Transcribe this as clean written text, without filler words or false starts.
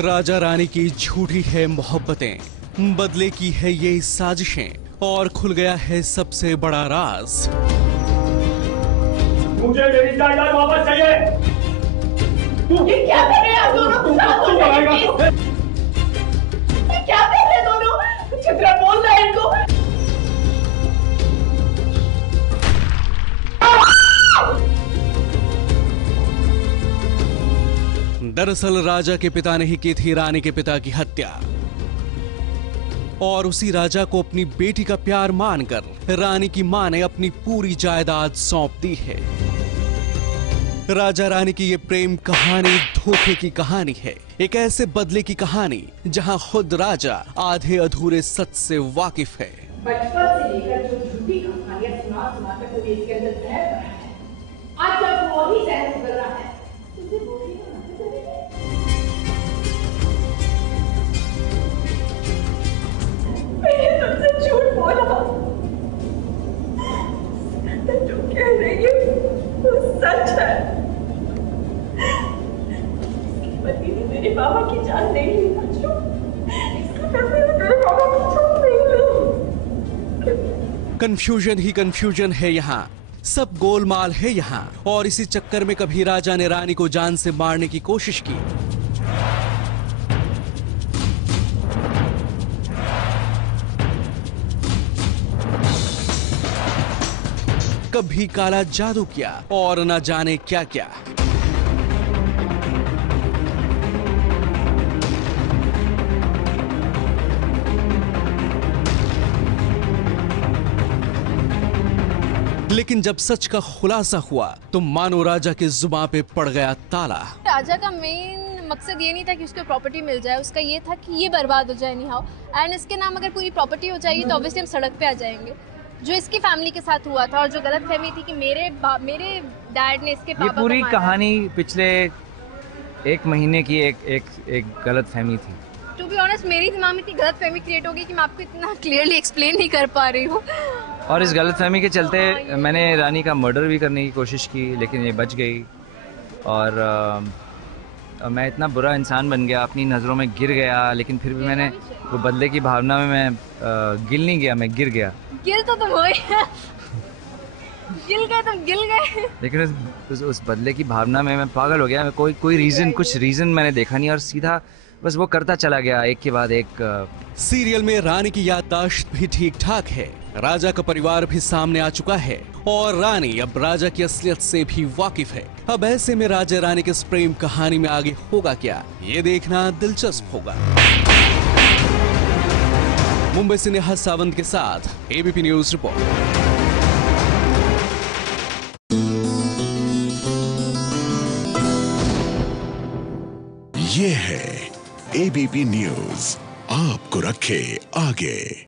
राजा रानी की झूठी है मोहब्बतें, बदले की है ये साजिशें और खुल गया है सबसे बड़ा राज। मुझे मेरी जायदाद वापस चाहिए। ये क्या कर रहे हैं आप दोनों? क्या कर रहे हैं दोनों? चित्रा बोल रहा है इनको। दरअसल राजा के पिता ने ही की थी रानी के पिता की हत्या और उसी राजा को अपनी बेटी का प्यार मानकर रानी की मां ने अपनी पूरी जायदाद सौंप दी है। राजा रानी की ये प्रेम कहानी धोखे की कहानी है, एक ऐसे बदले की कहानी जहां खुद राजा आधे अधूरे सच से वाकिफ है। बचपन से लेकर जो झूठी कहानियां सुना कर तुम्हें इसके अंदर जहर भरा है, आज जब वो ही जहर उगल रहा है तो उसे बोलने का मतलब करेंगे। मैंने तुमसे झूठ बोला, जो कह रही है वो सच है। इसके पति ने मेरे बाबा की जान नहीं ली, बच्चों। इसके पति ने मेरे बाबा की जान नहीं ली। कंफ्यूजन ही कंफ्यूजन है यहाँ, सब गोलमाल है यहाँ और इसी चक्कर में कभी राजा ने रानी को जान से मारने की कोशिश की, कभी काला जादू किया और न जाने क्या क्या। लेकिन जब सच का खुलासा हुआ तो मानो राजा के जुबान पे पड़ गया ताला। राजा का मेन मकसद ये नहीं था कि उसको प्रॉपर्टी मिल जाए, उसका ये था कि ये बर्बाद हो जाए एनी हाउ, एंड इसके नाम अगर पूरी प्रॉपर्टी हो जाएगी तो ऑब्वियसली हम सड़क पे आ जाएंगे। जो इसकी फैमिली के साथ हुआ था और जो गलत फहमी थी कि मेरे डैड ने इसके पापा को पूरी मारा। कहानी पिछले एक महीने की एक गलत फहमी थी। टू बी ऑनेस्ट मेरी दिमाग में इतनी गलत फहमी क्रिएट हो गई कि मैं आपको इतना क्लियरली एक्सप्लेन नहीं कर पा रही हूँ। और इस गलत फहमी के चलते मैंने रानी का मर्डर भी करने की कोशिश की, लेकिन ये बच गई। और मैं इतना बुरा इंसान बन गया, अपनी नज़रों में गिर गया, लेकिन फिर भी मैंने वो बदले की भावना में मैं गिल नहीं गया, मैं गिर गया। गिल तो तुम हो ही गिल गए, तुम गिल गए। लेकिन उस बदले की भावना में मैं पागल हो गया। मैं कोई रीज़न, कुछ रीज़न मैंने देखा नहीं और सीधा बस वो करता चला गया, एक के बाद एक। सीरियल में रानी की याददाश्त भी ठीक ठाक है, राजा का परिवार भी सामने आ चुका है और रानी अब राजा की असलियत से भी वाकिफ है। अब ऐसे में राजा रानी के इस प्रेम कहानी में आगे होगा क्या, ये देखना दिलचस्प होगा। मुंबई से नेहा सावंत के साथ एबीपी न्यूज रिपोर्ट। ये है एबीपी न्यूज, आपको रखे आगे।